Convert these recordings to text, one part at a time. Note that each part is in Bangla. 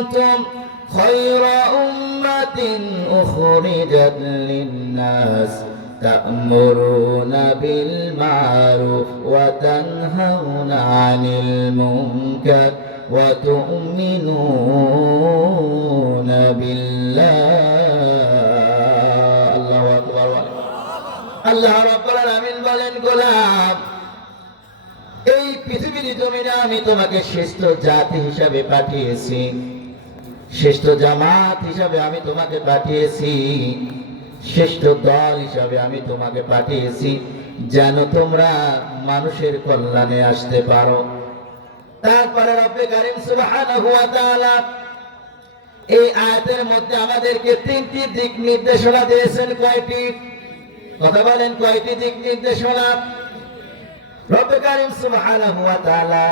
كنتم خير أمة أخرجت للناس تأمرون بالمعروف وتنهون عن المنكر وتؤمنون بالله الله أكبر আল্লাহ রাব্বুল আলামিন বলেন গোলাম এই পৃথিবীর জমিনে আমি তোমাকে শ্রেষ্ঠ জাতি হিসাবে পাঠিয়েছি শ্রেষ্ঠ জামাত হিসাবে আমি তোমাকে পাঠিয়েছি শ্রেষ্ঠ দল হিসাবে আমি তোমাকে পাঠিয়েছি যেন তোমরা মানুষের কল্যাণে আসতে পারো তারপরে রব্বে কারীম সুবহানাহু ওয়া তাআলা এই আয়াতের মধ্যে আমাদেরকে তিনটি দিক নির্দেশনা দিয়েছেন কয়টি কথা বলেন কয়টি দিক নির্দেশনা রব্বে কারীম সুবহানাহু ওয়া তাআলা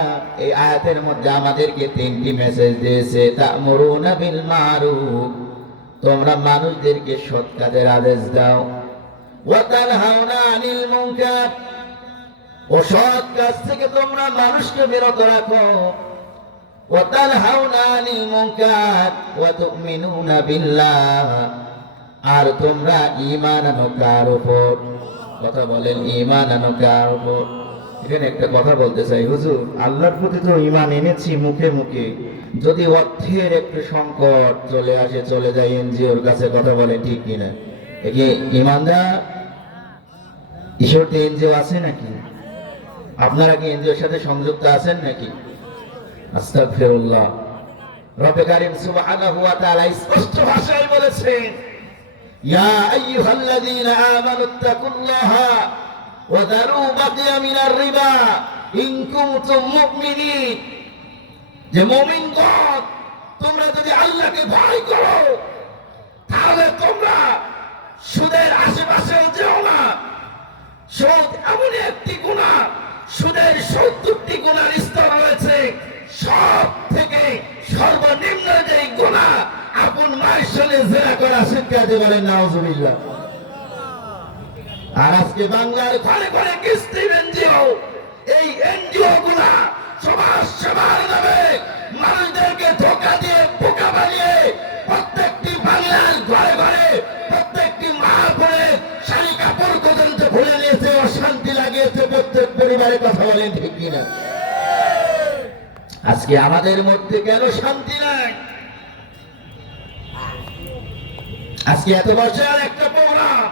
এই আয়াতের মধ্যে আমাদেরকে তিনটি মেসেজ দিয়েছে তা'মুরুনা বিল মারুফ তোমরা মানুষদেরকে সৎ কাজের আদেশ দাও ওয়া তানহাউনা আনিল মুনকার অসৎ কাজ থেকে তোমরা মানুষকে বিরত রাখো ওয়া তানহাউনা আনিল মুনকার ওয়া তু'মিনুনা বিল্লাহ আর তোমরা ঈমান আনো কার উপর কথা বলেন ঈমান আনো কার উপর এখানে একটা কথা বলতে চাই হুজুর আল্লাহর প্রতি তো ঈমান এনেছি মুখে মুখে যদি অর্থের একটু সংকট চলে আসে চলে যায় এনজিওর কাছে কথা বলে ঠিক কিনা কি ঈমানদার ঈশ্বরতে এনজিও আছে নাকি আপনারা কি এনজিওর সাথে সংযুক্ত আছেন নাকি আস্তাগফিরুল্লাহ রব্বে কারীম সুবহানাহু ওয়া তাআলা স্পষ্ট ভাষায় বলেছেন ইয়া আইয়ুহাল্লাযীনা আমানুত্তাকুল্লাহা ওয়া যারু বাকিয়া মিনার রিবা ইন কুনতুম মুমিনিন যে মুমিনগণ তোমরা যদি আল্লাহকে ভয় করো তাহলে তোমরা সুদের আশেপাশেও যেও না সুদ এমন একটি গুনাহ সুদের ৭০টি গুনার স্তর রয়েছে সব থেকে সর্বনিম্ন যে গুনাহ আপন মায়ের সঙ্গে জিনা করা শিক্ষাতে বলেন নাউজুবিল্লাহ আর আজকে বাংলার ঘরে ঘরে কিস্তি এনজিও এই এনজিও গুলা সমাজ সেবার নামে মানুষদেরকে ধোঁকা দিয়ে বোকা বানিয়ে প্রত্যেকটি বাংলার ঘরে ঘরে প্রত্যেকটি মা পড়ে শাড়ি কাপড় পর্যন্ত ভুলে নিয়েছে অশান্তি লাগিয়েছে প্রত্যেক পরিবারের কথা বলেন ঠিক কিনা আজকে আমাদের মধ্যে কেন শান্তি নাই আজকে এত বছর একটা প্রোগ্রাম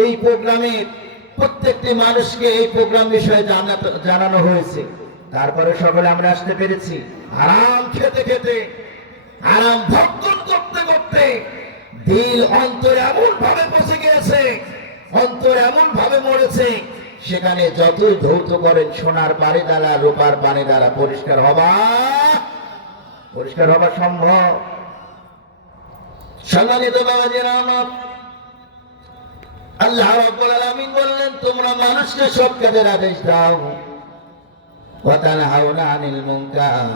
এই প্রোগ্রামের প্রত্যেকটি মানুষকে এই প্রোগ্রাম বিষয়ে জানানো হয়েছে তারপরে সকলে আমরা আসতে পেরেছি আরাম খেতে খেতে আরাম ভক্ষণ করতে করতে দিল অন্তর এমন ভাবে পচে গিয়েছে অন্তর এমন ভাবে মরেছে সেখানে যতই ধৌত করেন সোনার পানি দ্বারা রূপার পানি দ্বারা পরিষ্কার হবা সম্ভব সম্মানিত বাবাজিরা আমার আল্লাহ রাব্বুল আলামিন বললেন তোমরা মানুষকে সৎ কাজের আদেশ দাও ওয়া তানহাউনা আনিল মুনকার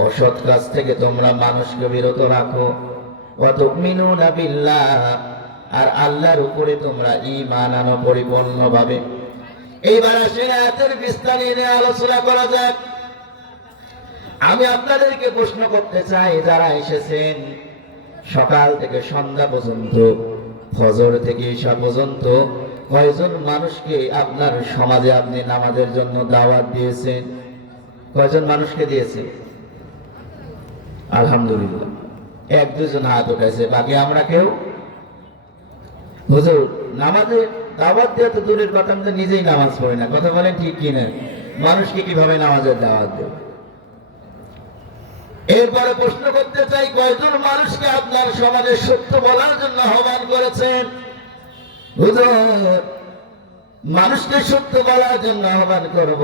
অসৎ কাজ থেকে তোমরা মানুষকে বিরত রাখো ওয়া তুমিনুনা বিল্লাহ আর আল্লাহর উপরে তোমরা ঈমান আনো পরিপূর্ণভাবে এইবার আসেন আয়াতের বিস্তারিত আলোচনা করা যাক আমি আপনাদেরকে প্রশ্ন করতে চাই যারা এসেছেন সকাল থেকে সন্ধ্যা পর্যন্ত ফজর থেকে ঈশা পর্যন্ত কয়জন মানুষকে আপনার সমাজে আপনি নামাজের জন্য দাওয়াত দিয়েছেন কয়জন মানুষকে দিয়েছেন আলহামদুলিল্লাহ এক দুজন হাত উঠেছে বাকি আমরা কেউ হুজুর নামাজে দাওয়াত দেওয়া তো দূরের কথা আমরা নিজেই নামাজ পড়ি না কথা বলেন ঠিক কিনা মানুষকে কিভাবে নামাজের দাওয়াত দেব এরপরে প্রশ্ন করতে চাই কয়জন মানুষকে আপনার সমাজে সত্য বলার জন্য আহ্বান করেছেন হুজুর মানুষকে সত্য বলার জন্য আহ্বান করব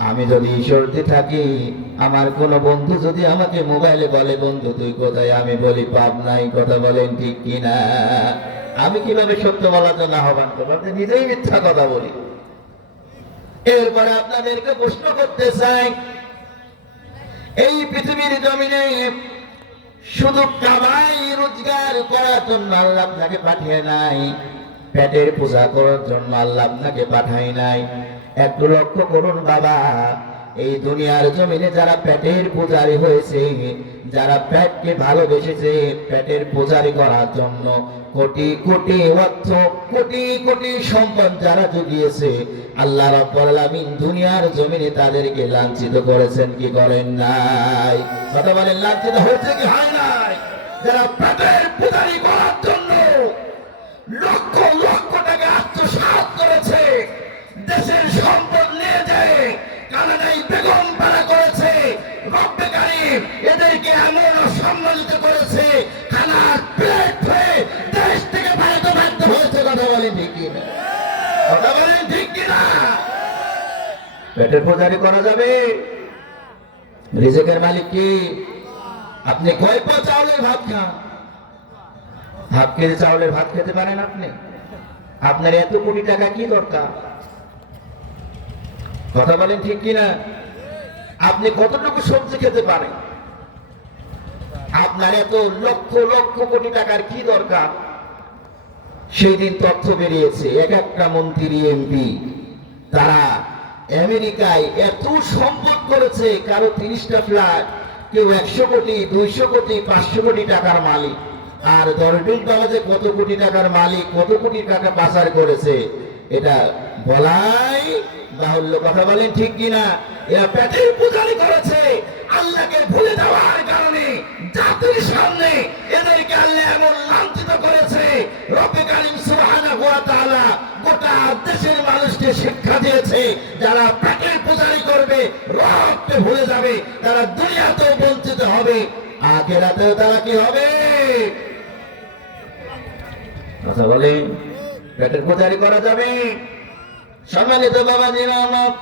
আমি যদি ঈশ্বরতে থাকি আমার কোন বন্ধু যদি আমাকে মোবাইলে বলে বন্ধু তুই কোথায় আমি বলি পাবনাই কথা বলেন ঠিক কিনা আমি কিভাবে সত্য বলার জন্য আহ্বান করবো আপনি নিজেই মিথ্যা কথা বলি এরপরে আপনাদেরকে প্রশ্ন করতে চাই এই পৃথিবীর জমিনে শুধু কামাই রোজগার করার জন্য আল্লাহ আপনাকে পাঠিয়ে নাই পেটের পূজা করার জন্য আল্লাহ আপনাকে পাঠায় নাই একটু লক্ষ্য করুন বাবা, এই দুনিয়ার জমিনে যারা পেটের পূজারি হয়েছে, যারা পেটকে ভালোবেসেছে, পেটের পূজারি করার জন্য কোটি কোটি অর্থ, কোটি কোটি সম্পদ যারা জুগিয়েছে, আল্লাহ রাব্বুল আলামিন দুনিয়ার জমিনে তাদেরকে লাঞ্ছিত করেছেন কি করেন নাই? কথা বলেন, লাঞ্ছিত হয়েছে কি হয় নাই? যারা পেটের পূজারি করার জন্য লক্ষ লক্ষ টাকা আত্মসাৎ করেছে, দেশের সম্পদ নিয়ে যায় কানাডায় বেগম পাড়া করেছে, রব্বে কারীম এদেরকে এমন অসম্মানিত করেছে, খানার প্লেট হয়ে দেশ থেকে বাড়িতে বাধ্য হয়েছে। কথা বলেন ঠিক কিনা? কথা বলেন ঠিক কিনা? পেটের পূজারি করা যাবে? রিজিকের মালিক কি? আপনি কয় পা চাউলের ভাত খান? হাফ কেজি চাউলের ভাত খেতে পারেন আপনি? আপনার এত কোটি টাকা কি দরকার? কথা বলেন ঠিক কিনা? আপনি কতটুকু সবজি খেতে পারেন? আপনার এত লক্ষ লক্ষ কোটি টাকার কি দরকার? সেই দিন তথ্য বেরিয়েছে, এক একটা মন্ত্রী এমপি তারা আমেরিকায় এত সম্পদ করেছে, কারো 30টা ফ্ল্যাট, কেউ 100 কোটি, 200 কোটি, 500 কোটি টাকার মালিক। আর দরজুল বাবা যে কত কোটি টাকার মালিক, কত কোটি টাকা পাচার করেছে, এটা বলাই বাহুল্য। কথা বলেন ঠিক কিনা? এরা পেটের পূজারি করেছে, আল্লাহকে ভুলে যাওয়ার কারণে জাতির সামনে এদেরকে আল্লাহ এমন লাঞ্ছিত করেছে। রব্বে কারীম সুবহানাহু ওয়া তাআলা গোটা দেশের মানুষকে শিক্ষা দিয়েছে, যারা পেটের পূজারি করবে, রবকে ভুলে যাবে, তারা দুনিয়াতেও বঞ্চিত হবে, আখিরাতেও তারা কি হবে? কথা বলেন, পেটের পূজারি করা যাবে? সম্মানিত বাবাজি আমার,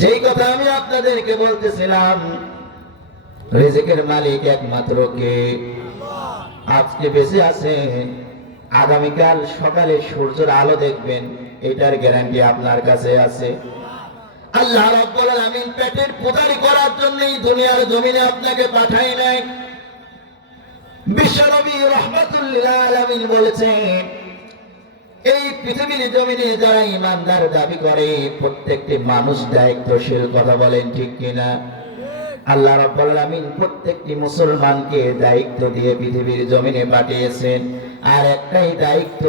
যেই কথা আমি আপনাদেরকে বলতেছিলাম, রিজিকের মালিক একমাত্র কে? আজকে বেঁচে আছেন, আগামীকাল সকালে সূর্যের আলো দেখবেন, এটার গ্যারান্টি আপনার কাছে আছে। আল্লাহ রাব্বুল আলামিন পেটের পূজারি করার জন্য এই দুনিয়ার জমিনে আপনাকে পাঠায় নাই। বিশ্বনবী রাহমাতুল লিল আলামিন বলেছেন, এই পৃথিবীর জমিনে যারা ইমানদার দাবি করে প্রত্যেকটি মানুষ দায়িত্বশীল। কথা বলেন ঠিক কিনা? আল্লাহ রাব্বুল আলামিন প্রত্যেকটি মুসলমানকে দায়িত্ব দিয়ে পৃথিবীর জমিনে পাঠিয়েছেন, আর একটাই দায়িত্ব,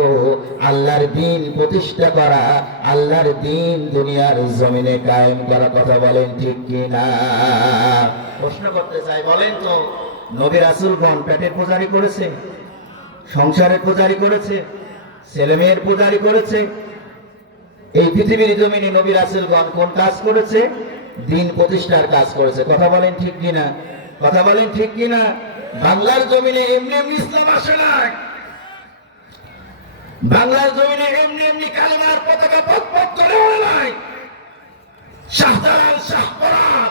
আল্লাহর দ্বীন প্রতিষ্ঠা করা, আল্লাহর দ্বীন দুনিয়ার জমিনে কায়েম করা। কথা বলেন ঠিক কিনা? প্রশ্ন করতে চাই, বলেন তো, নবী রাসূলগণ পেটের পূজারি করেছে, সংসারের পূজারি করেছে, ছেলে মেয়ের পূজারি করেছে? এই পৃথিবীর জমিনে নবী রাসূলগণ কোন কাজ করেছে? দ্বীন প্রতিষ্ঠার কাজ করেছে। কথা বলেন ঠিক কিনা? কথা বলেন ঠিক কিনা? বাংলার জমিনে এমনি এমনি ইসলাম আসে না। বাংলার জমিনে এমনি এমনি কালিমার পতাকা পথ করে ওঠে নাই। শাহজালাল, শাহপরাণ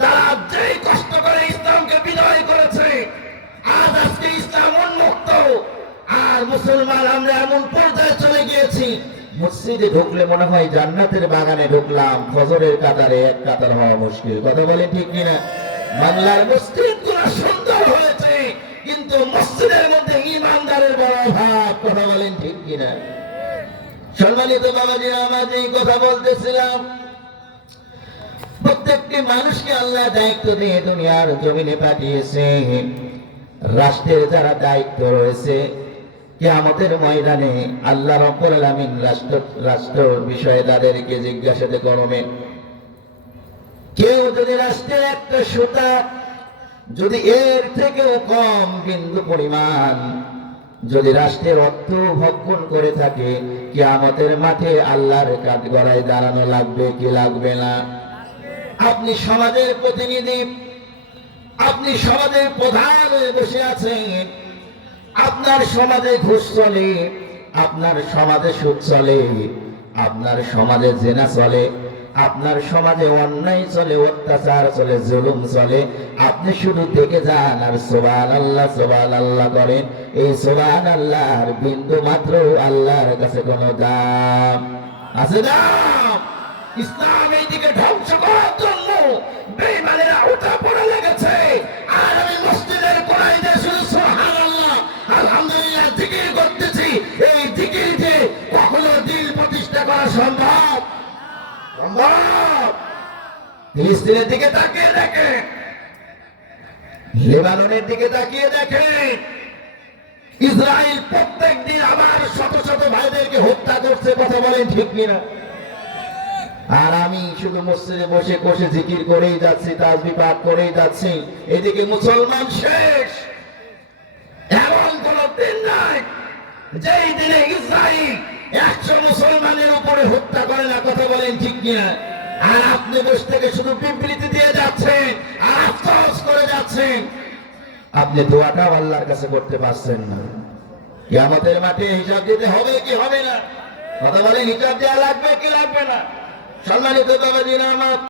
তারা যেই কষ্ট করে ইসলামকে বিজয় করেছে, আজ আজকে ইসলাম উন্মুক্ত। আর মুসলমান আমরা এমন পর্যায়ে চলে গিয়েছি, মসজিদে ঢুকলে মনে হয় জান্নাতের বাগানে ঢুকলাম, ফজরের কাতারে এক কাতার হওয়া মুশকিল। কথা বলে ঠিক কিনা? বাংলার মসজিদগুলো সুন্দর হয়েছে, কিন্তু মসজিদের মধ্যে ইমানদারের বড় অভাব। কথা বলেন ঠিক কিনা? সম্মানিত বাবাজি, আমরা যেই কথা বলতেছিলাম, প্রত্যেকটি মানুষকে আল্লাহ দায়িত্ব দিয়ে দুনিয়ার জমিনে পাঠিয়েছে। রাষ্ট্রের যারা দায়িত্ব রয়েছে, কিয়ামতের ময়দানে আল্লাহ রাব্বুল আলামিন রাষ্ট্র বিষয়ে তাদেরকে জিজ্ঞাসা করবেন। কেউ যদি রাষ্ট্রের একটা সুতা যদি এর থেকেও কম বিন্দু পরিমাণ যদি রাষ্ট্রের অর্থ ভক্ষণ করে থাকে, কিয়ামতের মাঠে আল্লাহর কাঠগড়ায় দাঁড়ানো লাগবে কি লাগবে না? আপনি সমাজের প্রতিনিধি, আপনি সমাজের প্রধান হয়ে বসে আছেন, আপনার সমাজে ঘুষ চলে, আপনার সমাজে সুদ চলে, আপনার সমাজে জেনা চলে, আপনার সমাজে অন্যায় চলে, অত্যাচার চলে, জুলুম চলে, আপনি শুধু দেখে যান আর সুবহানাল্লাহ করেন। এই সুবহানাল্লাহর বিন্দু মাত্র আল্লাহর কাছে কোনো দাম আছে? দাম? ইসলাম এই দিকে ধ্বংস করার জন্য বেঈমানেরা উঠা পড়া লেগেছে, আর আমি মসজিদের কোনায় দিয়ে শুধু সুবহানাল্লাহ আলহামদুলিল্লাহ জিকির করতেছি। এই জিকির যে কখনো দিল প্রতিষ্ঠা করা সম্ভব? সম্ভব? ফিলিস্তিনের দিকে তাকিয়ে দেখেন, লেবাননের দিকে তাকিয়ে দেখেন, ইসরায়েল প্রত্যেক দিন আবার শত শত ভাইদেরকে হত্যা করছে। কথা বলেন ঠিক কিনা? আর আমি শুধু মসজিদে বসে বসে জিকির করেই যাচ্ছি, তাসবিহ পাঠ করেই যাচ্ছি, এদিকে মুসলমান শেষ। এমন কোন দিন নাই যেই দিনে ইসরায়েল 100 মুসলমানের উপরে হত্যা করে না। কথা বলেন ঠিক কিনা? আর আপনি বসে থেকে শুধু বিবৃতি দিয়ে যাচ্ছেন আর আফসোস করে যাচ্ছেন। আপনি দোয়াটাও আল্লাহর কাছে করতে পারছেন না। কিয়ামতের মাঠে হিসাব দিতে হবে কি হবে না? কথা বলেন, হিসাব দেওয়া লাগবে কি লাগবে না? সম্মানিত বাবাজিরা আমার,